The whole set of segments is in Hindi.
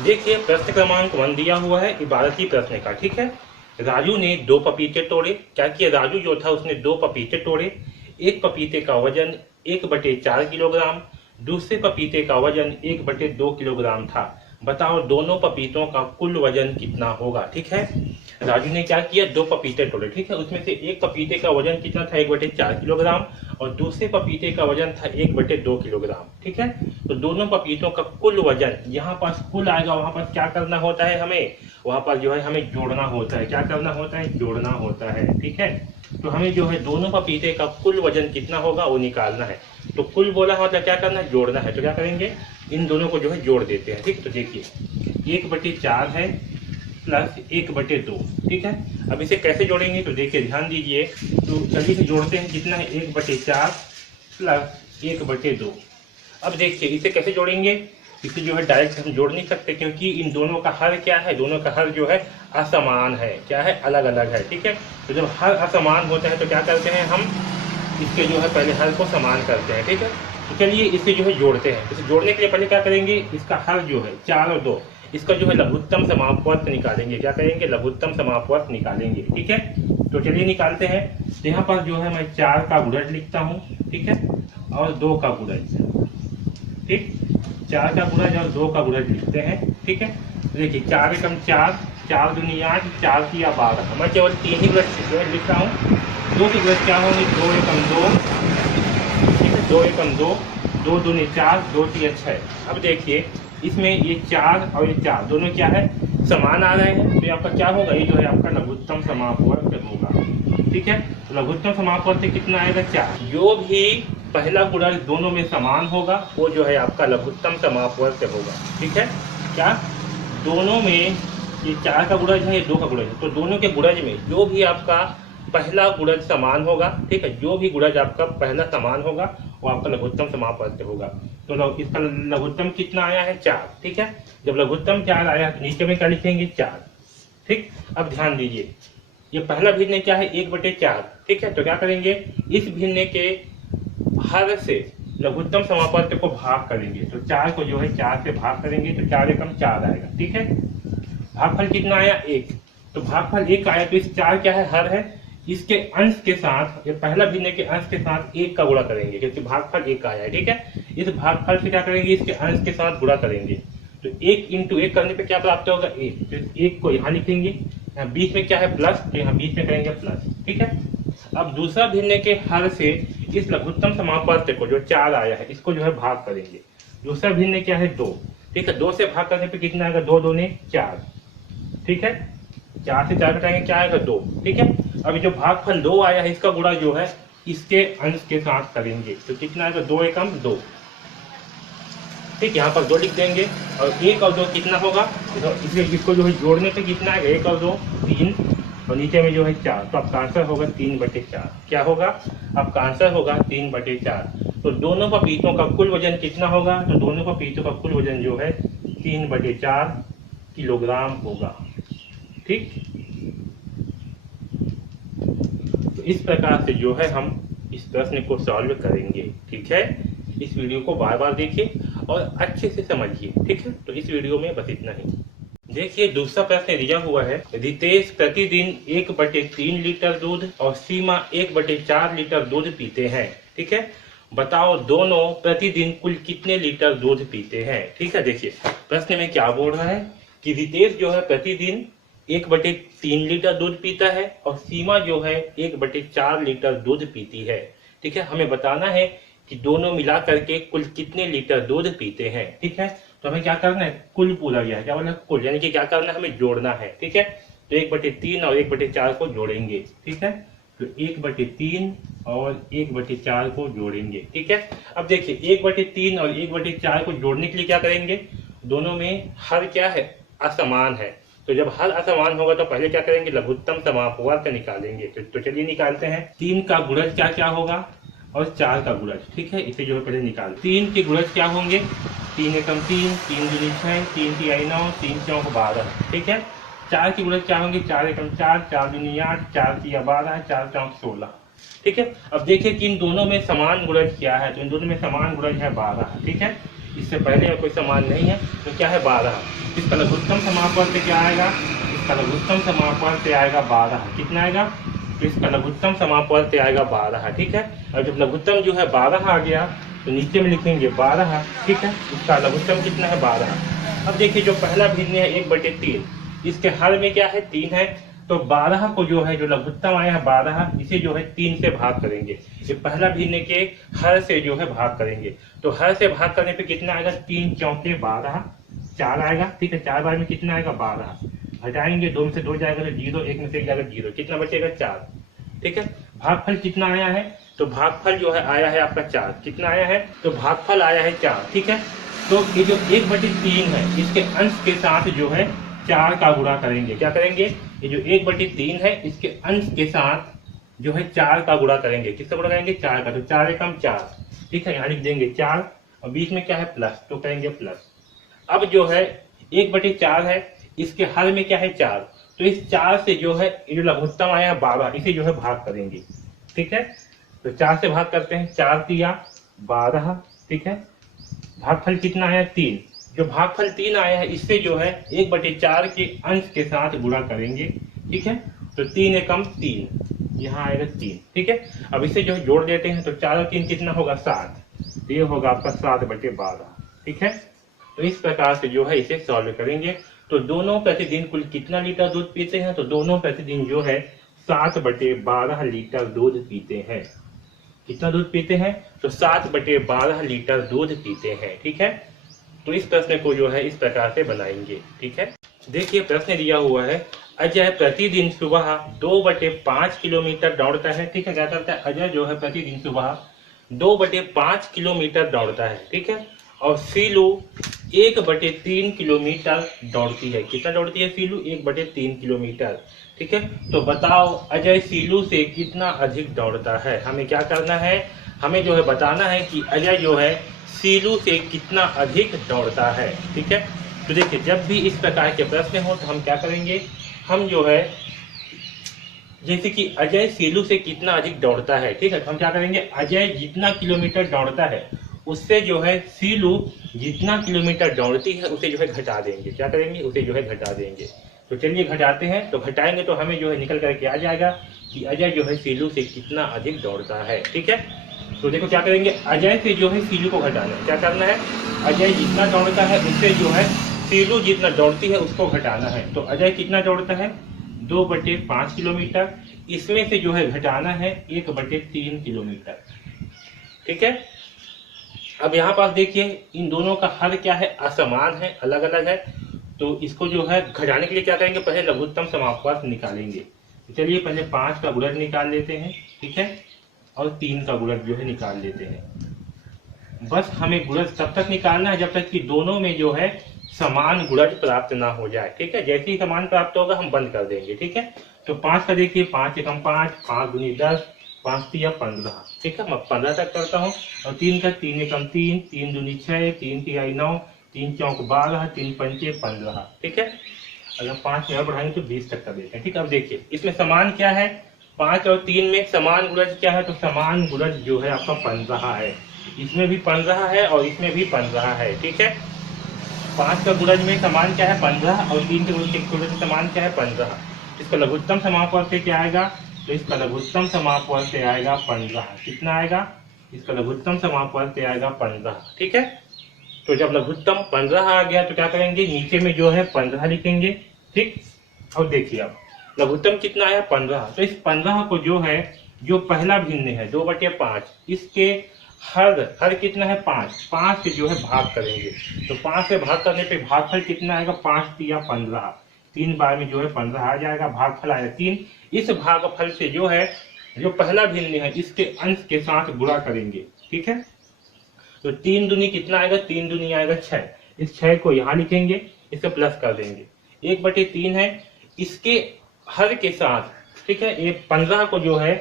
देखिए प्रश्न क्रमांक 1 दिया हुआ है इबारती प्रश्न का। ठीक है, राजू ने 2 पपीते तोड़े। क्या किया, राजू जो था उसने 2 पपीते तोड़े। एक पपीते का वजन 1/4 किलोग्राम, दूसरे पपीते का वजन 1/2 किलोग्राम था। बताओ दोनों पपीतों का कुल वजन कितना होगा। ठीक है, राजू ने क्या किया, 2 पपीते तोड़े। ठीक है, उसमें से एक पपीते का वजन कितना था, 1/4 किलोग्राम, और दूसरे पपीते का वजन था 1/2 किलोग्राम। ठीक है, तो दोनों पपीतों का कुल वजन, यहाँ पास कुल आएगा, वहां पर क्या करना होता है हमें, वहां पर जो है हमें जोड़ना होता है। क्या करना होता है, जोड़ना होता है। ठीक है, तो हमें जो है दोनों पपीते का कुल वजन कितना होगा वो निकालना है। तो कुल बोला मतलब क्या करना है, जोड़ना है। तो क्या करेंगे, इन दोनों को जो है जोड़ देते हैं। ठीक, तो देखिए 1/4 है प्लस 1/2। ठीक है, अब इसे कैसे जोड़ेंगे, तो देखिए ध्यान दीजिए। तो जल्दी से जोड़ते हैं, कितना है 1/4 प्लस 1/2। अब देखिए इसे कैसे जोड़ेंगे, इसे जो है डायरेक्ट हम जोड़ नहीं सकते, क्योंकि इन दोनों का हर क्या है, दोनों का हर जो है असमान है। क्या है, अलग अलग है। ठीक है, तो जब हर असमान होता है तो क्या करते हैं हम, इसके जो है पहले हर को समान करते हैं। ठीक है, तो चलिए इसे जो है जोड़ते हैं। इसे जोड़ने के लिए पहले क्या करेंगे, इसका हर जो है 4 और 2, इसका जो है लघुत्तम समापवर्त निकालेंगे। क्या करेंगे, लघुत्तम समापवर्त निकालेंगे। ठीक है, तो चलिए निकालते हैं। तो यहाँ पर जो है मैं 4 का गुणज लिखता हूँ। ठीक है, और 2 का गुणज। ठीक, 4 का गुणज और 2 का गुणज लिखते हैं। ठीक है, देखिए 4 एकम 4, 4 दूनी 8, 4 किया 12। मैं केवल 3 ही गुणज लिख रहा हूँ। 2 के गुणज क्या होंगे, 2 एकम 2। ठीक है, 2 एकम 2, 2 दूनी 4, 2 तिया 6। अब देखिए इसमें ये 4 और ये 4 दोनों क्या है, समान आ रहे हैं। तो ये आपका क्या होगा, ये जो है आपका लघुत्तम समापवर्त होगा। ठीक है, तो लघुत्तम समापवर्त कितना आएगा, 4। जो भी पहला गुणज दोनों में समान होगा वो जो है आपका लघुत्तम समापवर्त होगा। ठीक है, क्या दोनों में ये 4 का गुणज है, ये 2 का गुणज है, तो दोनों के गुणज में जो भी आपका पहला गुणज समान होगा। ठीक है, जो भी गुणज आपका पहला समान होगा वो आपका लघुत्तम समापवर्त होगा। तो इसका लघुत्तम कितना आया है, 4। ठीक है, जब लघुत्तम 4 आया तो नीचे में क्या लिखेंगे, 4। ठीक, अब ध्यान दीजिए ये पहला भिन्न क्या है, 1/4। ठीक है, तो क्या करेंगे, इस भिन्न के हर से लघुत्तम समापवर्त को भाग करेंगे। तो 4 को जो है 4 से भाग करेंगे तो 4 एकम 4 आएगा। ठीक है, भागफल कितना आया, 1। तो भागफल 1 आया, तो इस 4 क्या है, हर है, इसके अंश के साथ, ये पहला भिन्न के अंश के साथ 1 का गुणा करेंगे, क्योंकि भागफल 1 आया है। ठीक है, इस भागफल से क्या करेंगे, इसके अंश के साथ गुणा करेंगे। तो 1 × 1 करने पे क्या प्राप्त होगा, 1। तो 1 को यहाँ लिखेंगे, यहाँ बीच में क्या है, प्लस, तो यहाँ बीच में करेंगे प्लस। ठीक है, अब दूसरा भिन्न के हर से इस लघुत्तम समापवर्त को जो 4 आया है इसको जो है भाग करेंगे। दूसरा भिन्न क्या है, 2। ठीक है, 2 से भाग करने पे कितना आएगा, 2 दूनी 4। ठीक है, 4 से 4 घटाएंगे क्या आएगा, 2। ठीक है, अब जो भागफल 2 आया है इसका गुणा जो है इसके अंश के साथ करेंगे। तो कितना आएगा, 2 एकम 2। ठीक, यहाँ पर 2 लिख देंगे, और 1 और 2 कितना होगा, इसलिए इसको जो है जोड़ने पे कितना आएगा, 1 और 2 3, और नीचे में जो है 4। तो आपका आंसर होगा 3/4। क्या होगा, आपका आंसर होगा 3/4। तो दोनों पपीतों का कुल वजन कितना होगा, तो दोनों पपीतों का कुल वजन जो है 3/4 किलोग्राम होगा। ठीक, तो इस प्रकार से जो है हम इस प्रश्न को सॉल्व करेंगे। ठीक है, इस वीडियो को बार बार देखिए और अच्छे से समझिए। ठीक है, तो इस वीडियो में बस इतना ही। देखिए दूसरा प्रश्न दिया हुआ है, रितेश प्रतिदिन 1/3 लीटर दूध और सीमा 1/4 लीटर दूध पीते हैं। ठीक है, बताओ दोनों प्रतिदिन कुल कितने लीटर दूध पीते हैं। ठीक है, देखिए प्रश्न में क्या बोल रहा है कि रितेश जो है प्रतिदिन 1/3 लीटर दूध पीता है और सीमा जो है 1/4 लीटर दूध पीती है। ठीक है, हमें बताना है कि दोनों मिला करके कुल कितने लीटर दूध पीते हैं। ठीक है, तो हमें क्या करना है, कुल पूरा गया है, क्या बोला, कुल, यानी कि क्या करना है, हमें जोड़ना है। ठीक है, तो 1/3 और 1/4 को जोड़ेंगे। ठीक है, तो 1/3 और 1/4 को जोड़ेंगे। ठीक है, अब देखिए 1/3 और 1/4 को जोड़ने के लिए क्या करेंगे, दोनों में हर क्या है, असमान है। तो जब हर असमान होगा तो पहले क्या करेंगे, लघुत्तम समापवर्त निकालेंगे। तो चलिए निकालते हैं। 3 का गुणज क्या क्या होगा, और 4 का गुणज। ठीक है, इसे जो है पहले निकाल। 3 के गुणज क्या होंगे, 3 एकम 3, 3 दूनी 6, 3 तिया 9, 3 चौक 12। ठीक है, 4 के गुणज क्या होंगे, 4 एकम 4, 4 दूनी 8, 4 तिया 12, 4 चौक 16। ठीक है, अब देखिए कि इन दोनों में समान गुणज क्या है, तो इन दोनों में समान गुणज है 12। ठीक है, इससे पहले कोई समान नहीं है, तो क्या है 12। इसका लघुत्तम समापवर्त क्या आएगा, इसका लघुत्तम समापवर्त आएगा 12। कितना आएगा, तो इसका लघुत्तम समापवर्त आएगा 12। ठीक है, और जब लघुत्तम जो है 12 आ गया तो नीचे में लिखेंगे 12। ठीक है, इसका लघुत्तम कितना है 12। अब देखिए जो पहला भिन्न है 1/3, इसके हर में क्या है 3 है, तो 12 को जो है जो लघुत्तम आया है 12, इसे जो है 3 से भाग करेंगे। ये पहला भिन्न के हर से जो है भाग करेंगे, तो हर से भाग करने पे कितना आएगा, 3 चौके 12, 4 आएगा। ठीक है, 4 बार में कितना आएगा 12, हटाएंगे 2 में से 2 जाएगा तो 0, 1 में से 1 जाएगा 0, कितना बचेगा 4। ठीक है, भागफल कितना आया है, तो भागफल जो है आया है आपका 4। कितना आया है, तो भागफल आया है 4। ठीक है, तो ये जो 1/3 है इसके अंश के साथ जो है 4 का गुणा करेंगे। क्या करेंगे, ये जो 1/3 है इसके अंश के साथ जो है 4 का गुणा करेंगे। किससे गुणा करेंगे, 4 का, तो 4 एकम 4। ठीक है, यहाँ लिख देंगे 4 और बीच में क्या है प्लस, तो करेंगे प्लस। अब जो है 1/4 है, इसके हर में क्या है 4, तो इस 4 से जो है ये जो लघुत्तम आया है 12, इसे जो है भाग करेंगे। ठीक है, तो 4 से भाग करते हैं, 4 तिया 12। ठीक है, भागफल कितना आया 3, जो भागफल 3 आया है इससे जो है 1/4 के अंश के साथ गुणा करेंगे। ठीक है, तो 3 एकम 3, यहाँ आएगा 3। ठीक है, अब इसे जो है जोड़ देते हैं, तो 4 और 3 कितना होगा 7, तो ये होगा आपका 7/12। ठीक है, तो इस प्रकार से जो है इसे सॉल्व करेंगे। तो दोनों प्रतिदिन कुल कितना लीटर दूध पीते हैं, तो दोनों प्रतिदिन जो है 7/12 लीटर दूध पीते हैं। कितना दूध पीते हैं, तो 7/12 लीटर दूध पीते हैं। ठीक है, तो इस प्रश्न को जो है इस प्रकार से बनाएंगे। ठीक है, देखिए प्रश्न दिया हुआ है, अजय प्रतिदिन सुबह 2/5 किलोमीटर दौड़ता है। ठीक है, क्या करता है, अजय जो है प्रतिदिन सुबह 2/5 किलोमीटर दौड़ता है। ठीक है, और सीलू 1/3 किलोमीटर दौड़ती है। कितना दौड़ती है सीलू, 1/3 किलोमीटर। ठीक है, तो बताओ अजय सीलू से कितना अधिक दौड़ता है। हमें क्या करना है, हमें जो है बताना है कि अजय जो है सीलू से कितना अधिक दौड़ता है। ठीक है, तो देखिए जब भी इस प्रकार के प्रश्न हो तो हम क्या करेंगे, हम जो है जैसे कि अजय सीलू से कितना अधिक दौड़ता है। ठीक है, तो हम क्या करेंगे, अजय जितना किलोमीटर दौड़ता है उससे जो है सीलू जितना किलोमीटर दौड़ती है उसे जो है घटा देंगे। क्या करेंगे, उसे जो है घटा देंगे। तो चलिए घटाते हैं, तो घटाएंगे तो हमें जो है निकल करके आ जाएगा कि अजय जो है सीलू से कितना अधिक दौड़ता है। ठीक है, तो देखो क्या करेंगे, अजय से जो है सीलू को घटाना है। क्या करना है, अजय जितना दौड़ता है उससे जो है सीलू जितना दौड़ती है उसको घटाना है। तो अजय कितना दौड़ता है, 2/5 किलोमीटर, इसमें से जो है घटाना है 1/3 किलोमीटर। ठीक है, अब यहाँ पास देखिए इन दोनों का हर क्या है, असमान है, अलग अलग है। तो इसको जो है घटाने के लिए क्या करेंगे, पहले लघुत्तम समापवर्त निकालेंगे। चलिए पहले 5 का गुणज निकाल लेते हैं। ठीक है, और 3 का गुणज जो है निकाल लेते हैं। बस हमें गुणज तब तक निकालना है जब तक कि दोनों में जो है समान गुणज प्राप्त ना हो जाए। ठीक है, जैसे ही समान प्राप्त होगा हम बंद कर देंगे। ठीक है, तो 5 का देखिए, 5 एकम 5, 5 दूनी 10, 5 तिया 15। ठीक है, मैं 15 तक करता हूँ। और 3 का 3 एकम 3, 3 दूनी 6, 3 तिहाई 9, 3 चौक 12, 3 पंचे 15। ठीक है, अगर 5 और बढ़ाएंगे तो 20 तक कर देते हैं। ठीक है, अब देखिए इसमें समान क्या है, 5 और 3 में समान गुणज क्या है, तो समान गुणज जो है आपका 15 है। इसमें भी 15 है और इसमें भी 15 है। ठीक है, 5 का गुणज में समान क्या है 15 और 3 के गुणज में समान क्या है 15। इसका लघुत्तम समापवर्त क्या आएगा, तो इसका लघुत्तम समापवर्त आएगा 15। कितना आएगा, इसका लघुत्तम समापवर्त आएगा 15। ठीक है, तो जब लघुत्तम 15 आ गया तो क्या करेंगे, नीचे में जो है 15 लिखेंगे। ठीक, अब देखिए अब लघुत्तम कितना आया 15, तो इस 15 को जो है जो पहला भिन्न है 2/5, इसके हर कितना है 5 से जो है भाग करेंगे। तो 5 से भाग करने पे भागफल कितना आएगा, 5 तिया 15, 3 बार में जो है 15 आ जाएगा, भागफल आएगा 3। इस भागफल से जो है जो पहला भिन्न है इसके अंश के साथ गुणा करेंगे। ठीक है, तो 3 दूनी कितना आएगा, 3 दूनी आएगा 6। इस 6 को यहाँ लिखेंगे, इसको प्लस कर देंगे। 1/3 है, इसके हर के साथ। ठीक है, ये 15 को जो है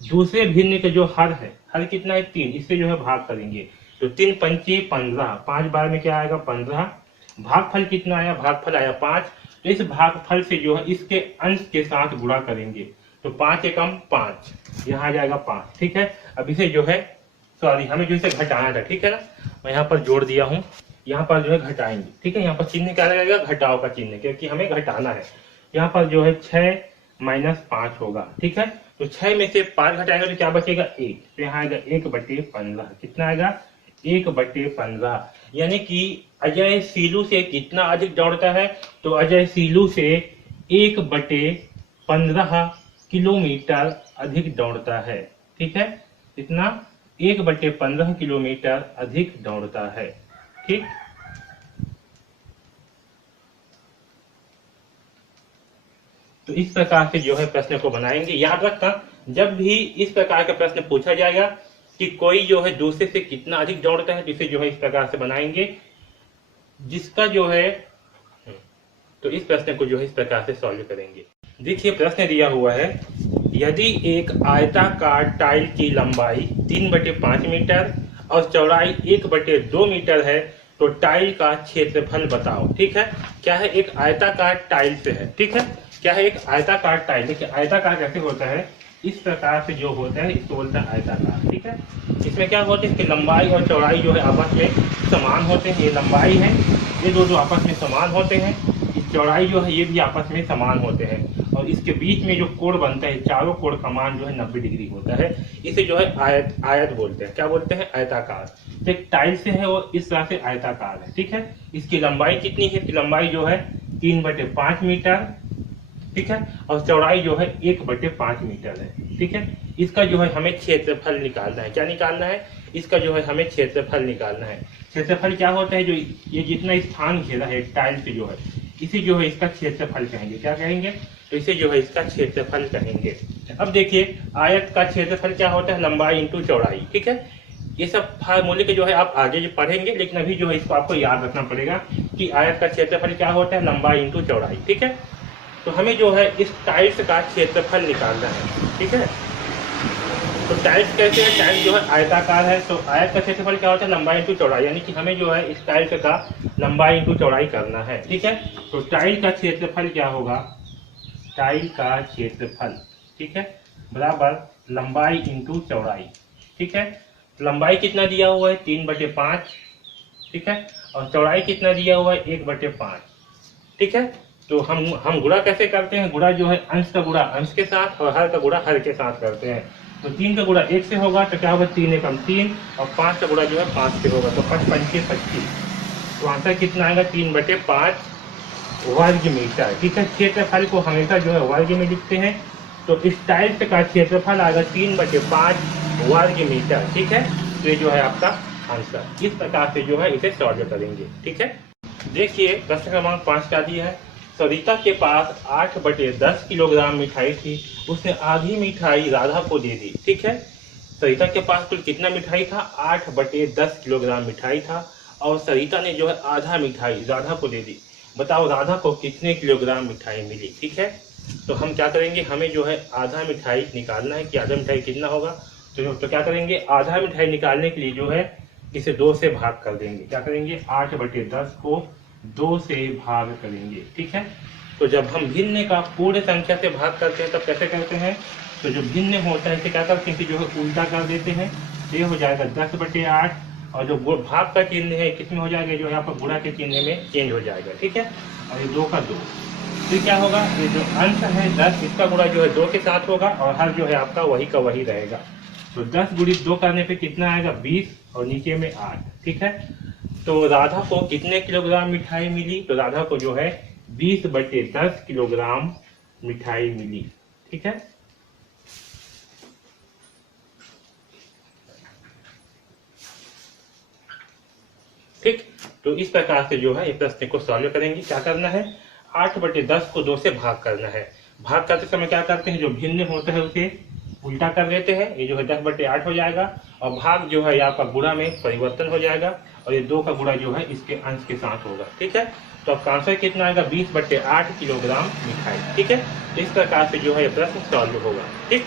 दूसरे भिन्न के जो हर कितना है 3, इससे जो है भाग करेंगे। तो 3 पंचे 15, 5 बार में क्या आएगा 15। भागफल कितना आया, भागफल आया 5। तो इस भागफल से जो है इसके अंश के साथ गुणा करेंगे। तो 5 एकम 5, यहाँ आ जाएगा 5। ठीक है, अब इसे जो है सॉरी हमें जो इसे घटाना था, ठीक है ना। मैं यहाँ पर जोड़ दिया हूँ, यहाँ पर जो है घटाएंगे, ठीक है। यहाँ पर चिन्ह क्या लगेगा, घटाव का चिन्ह, क्योंकि हमें घटाना है। यहाँ पर जो है 6 - 5 होगा, ठीक है। तो 6 में से 5 घटाएंगे तो क्या बचेगा, 1। तो यहाँ आएगा 1/15। कितना आएगा, 1/15। यानी कि अजय सीलू से कितना अधिक दौड़ता है, तो अजय सीलू से 1/15 किलोमीटर अधिक दौड़ता है, ठीक है। कितना, 1/15 किलोमीटर अधिक दौड़ता है, ठीक। तो इस प्रकार से जो है प्रश्न को बनाएंगे। याद रखना, जब भी इस प्रकार का प्रश्न पूछा जाएगा कि कोई जो है दूसरे से कितना अधिक दौड़ता है, जिसे जो है इस प्रकार से बनाएंगे, जिसका जो है, तो इस प्रश्न को जो है इस प्रकार से सॉल्व करेंगे। देखिए प्रश्न दिया हुआ है, यदि एक आयताकार टाइल की लंबाई 3/5 मीटर और चौड़ाई 1/2 मीटर है तो टाइल का क्षेत्रफल बताओ, ठीक है। क्या है, एक आयताकार टाइल से है, ठीक है। क्या है, एक आयताकार टाइल। देखिए आयताकार कैसे होता है, इस प्रकार से जो होता है इसको बोलते हैं आयताकार, ठीक है। इसमें क्या होता है, इसकी लंबाई और चौड़ाई जो है आपस में समान होते हैं। ये लंबाई है, ये दो आपस में समान होते हैं। इस चौड़ाई जो है ये भी आपस में समान होते हैं, और इसके बीच में जो कोण बनता है, चारों कोण का मान जो है 90 डिग्री होता है। इसे जो है आयत बोलते हैं। क्या बोलते हैं, आयताकार। तो एक टाइल से है वो इस तरह से आयताकार है, ठीक है। इसकी लंबाई कितनी है, इसकी लंबाई जो है 3/5 मीटर, ठीक है, और चौड़ाई जो है 1/5 मीटर है, ठीक है। इसका जो है हमें क्षेत्रफल निकालना है। क्या निकालना है, इसका जो है हमें क्षेत्रफल निकालना है। क्षेत्रफल क्या होता है, जो ये जितना स्थान घेरा है टाइल से जो है, इसे जो है इसका क्षेत्रफल कहेंगे। क्या कहेंगे, तो इसे जो है इसका क्षेत्रफल कहेंगे। अब देखिए आयत का क्षेत्रफल क्या होता है, लंबाई इंटू चौड़ाई, ठीक है। ये सब फार्मूले के जो है आप आगे जो पढ़ेंगे, लेकिन अभी जो है इसको आपको याद रखना पड़ेगा कि आयत का क्षेत्रफल क्या होता है, लंबाई इंटू चौड़ाई, ठीक है। तो हमें जो है इस टाइल्स का क्षेत्रफल निकालना है, ठीक है। तो टाइल्स कैसे है, टाइल्स जो है आयताकार है, तो आयत का क्षेत्रफल क्या होता है, लंबाई इंटू चौड़ाई, यानी कि हमें जो है इस टाइल्स का लंबाई इंटू चौड़ाई करना है, ठीक है। तो टाइल का क्षेत्रफल क्या होगा, टाइल का क्षेत्रफल, ठीक है, बराबर लंबाई इंटू चौड़ाई, ठीक है। लंबाई कितना दिया हुआ है, 3/5, ठीक है, और चौड़ाई कितना दिया हुआ है, 1/5, ठीक है। तो हम गुणा कैसे करते हैं, गुणा जो है अंश का गुणा अंश के साथ और हर का गुणा हर के साथ करते हैं। तो 3 का गुणा 1 से होगा तो क्या होगा, 3 एकम 3, और 5 का गुणा जो है 5 से होगा, तो 5 पंचे 25। तो आंसर कितना आएगा, 3/5 वर्ग मीटर, ठीक है। क्षेत्रफल को हमेशा जो है वर्ग में लिखते हैं, तो इस टाइल्स का क्षेत्रफल आएगा 3/5 वर्ग मीटर, ठीक है। तो ये जो है आपका आंसर। इस प्रकार से जो है इसे सॉल्व करेंगे, ठीक है। देखिए प्रश्न क्रमांक 5 का दिया है, सरिता के पास 8/10 किलोग्राम मिठाई थी, उसने आधी मिठाई राधा को दे दी, ठीक है। सरिता के पास कुल कितना मिठाई था, 8/10 किलोग्राम मिठाई था, और सरिता ने जो है आधा मिठाई राधा को दे दी। बताओ राधा को कितने किलोग्राम मिठाई मिली, ठीक है। तो हम क्या करेंगे, हमें जो है आधा मिठाई निकालना है कि आधा मिठाई कितना होगा। तो क्या करेंगे, आधा मिठाई निकालने के लिए जो है इसे 2 से भाग कर देंगे। क्या करेंगे, 8/10 को 2 से भाग करेंगे, ठीक है। तो जब हम भिन्न का पूर्ण संख्या से भाग करते हैं तब कैसे करते हैं, तो जो भिन्न होता है इसे क्या करते हैं कि जो है उल्टा कर देते हैं। ये हो जाएगा 10/8, और जो भाग का चिन्ह है किसमें हो जाएगा, जो है यहाँ पर गुणा के चिन्ह में चेंज हो जाएगा, ठीक है। और ये 2 का 2, फिर क्या होगा, ये जो अंश है 10, इसका गुणा जो है 2 के साथ होगा, और हर जो है आपका वही का वही रहेगा। तो 10 × 2 करने पे कितना आएगा, 20, और नीचे में 8, ठीक है। तो राधा को कितने किलोग्राम मिठाई मिली, तो राधा को जो है 20/10 किलोग्राम मिठाई मिली, ठीक है। ठीक, तो इस प्रकार से जो है ये प्रश्न को सॉल्व करेंगे। क्या करना है, 8/10 को 2 से भाग करना है। भाग करते समय क्या करते हैं, जो भिन्न होता है उसे उल्टा कर देते हैं, ये जो है 10/8 हो जाएगा, और भाग जो है आपका गुणा में परिवर्तन हो जाएगा, और ये 2 का गुणा जो है इसके अंश के साथ होगा, ठीक है। तो आपका आंसर कितना आएगा, 20/8 किलोग्राम मिठाई, ठीक है। इस प्रकार से जो है ये प्रश्न सॉल्व होगा, ठीक।